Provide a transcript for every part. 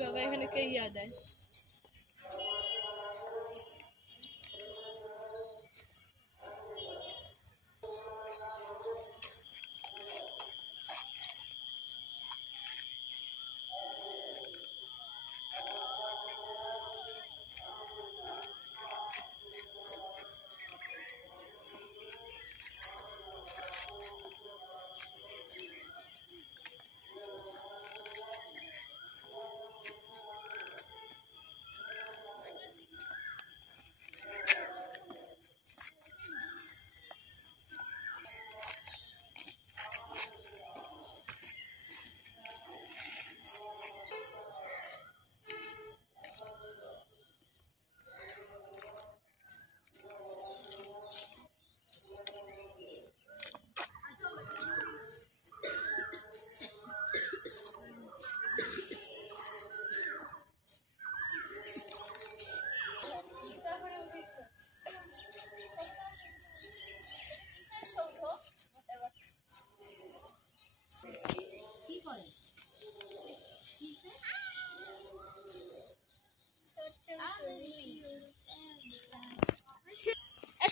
বাবা এখানে কে ইয়া দেয়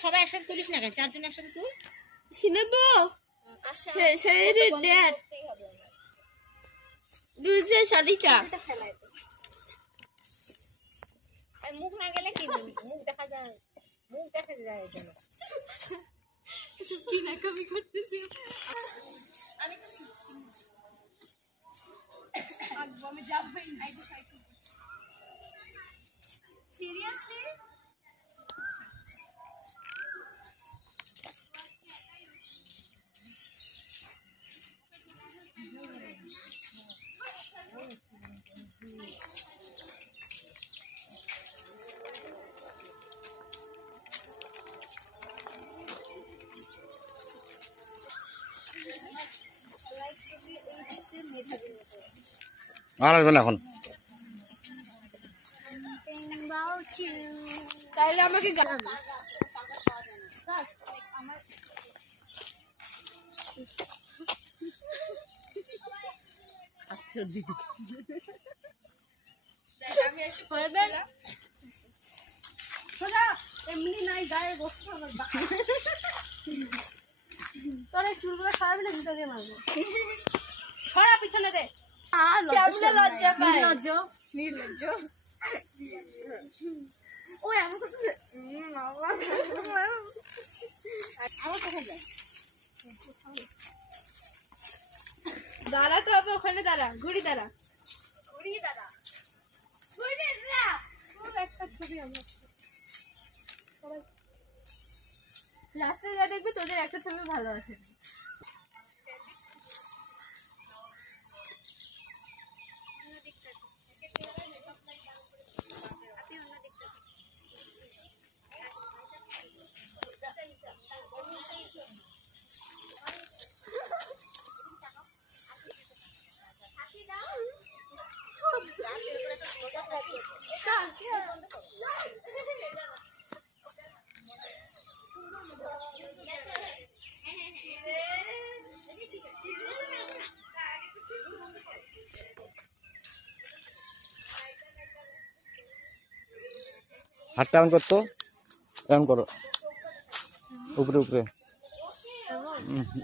সবাই একসাথে তুলিস না কেন চারজন একসাথে তুল সিনেবো সেই ডেট দুজে শালিকা মুখ না গেলে কি মুখ দেখা যায় এজন্য সব কি না কবি করতেছি আমি তো আমি যাবই আইডি সাইকেল সিরিয়াসলি আর আসবে না এখন তাইলে আমাকে এমনি নাই গায়ে বসতে আমার তোর এই চুলগুলো সরাবি না ভিতরে মারবো সরা পিছনে রে লজ্জা পায় নির্লজ্জ ও এমন করতেছে আমার কোথায় যায় দাঁড়া তো হবে ওখানে দাঁড়া ঘুড়ি দাঁড়া একটা ছবি আমরা লাস্টে যা দেখবি তোদের একটা ছবি ভালো আছে হাতটা এমন করতো এমন করো উপরে উপরে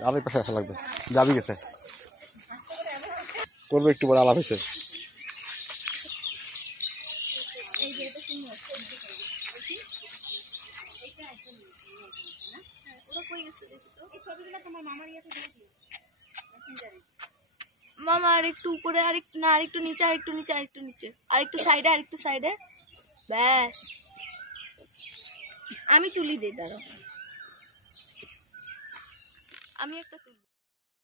আবার পাশে আসা লাগবে যাবি গেছে করবে একটু বড় আলাপ হয়েছে মামা আরেকটু উপরে আরেকটু না আরেকটু নিচে আরেকটু নিচে আরেকটু নিচে আরেকটু সাইডে ব্যাস আমি তুলি দিই দাঁড়াও আমি একটা তুলি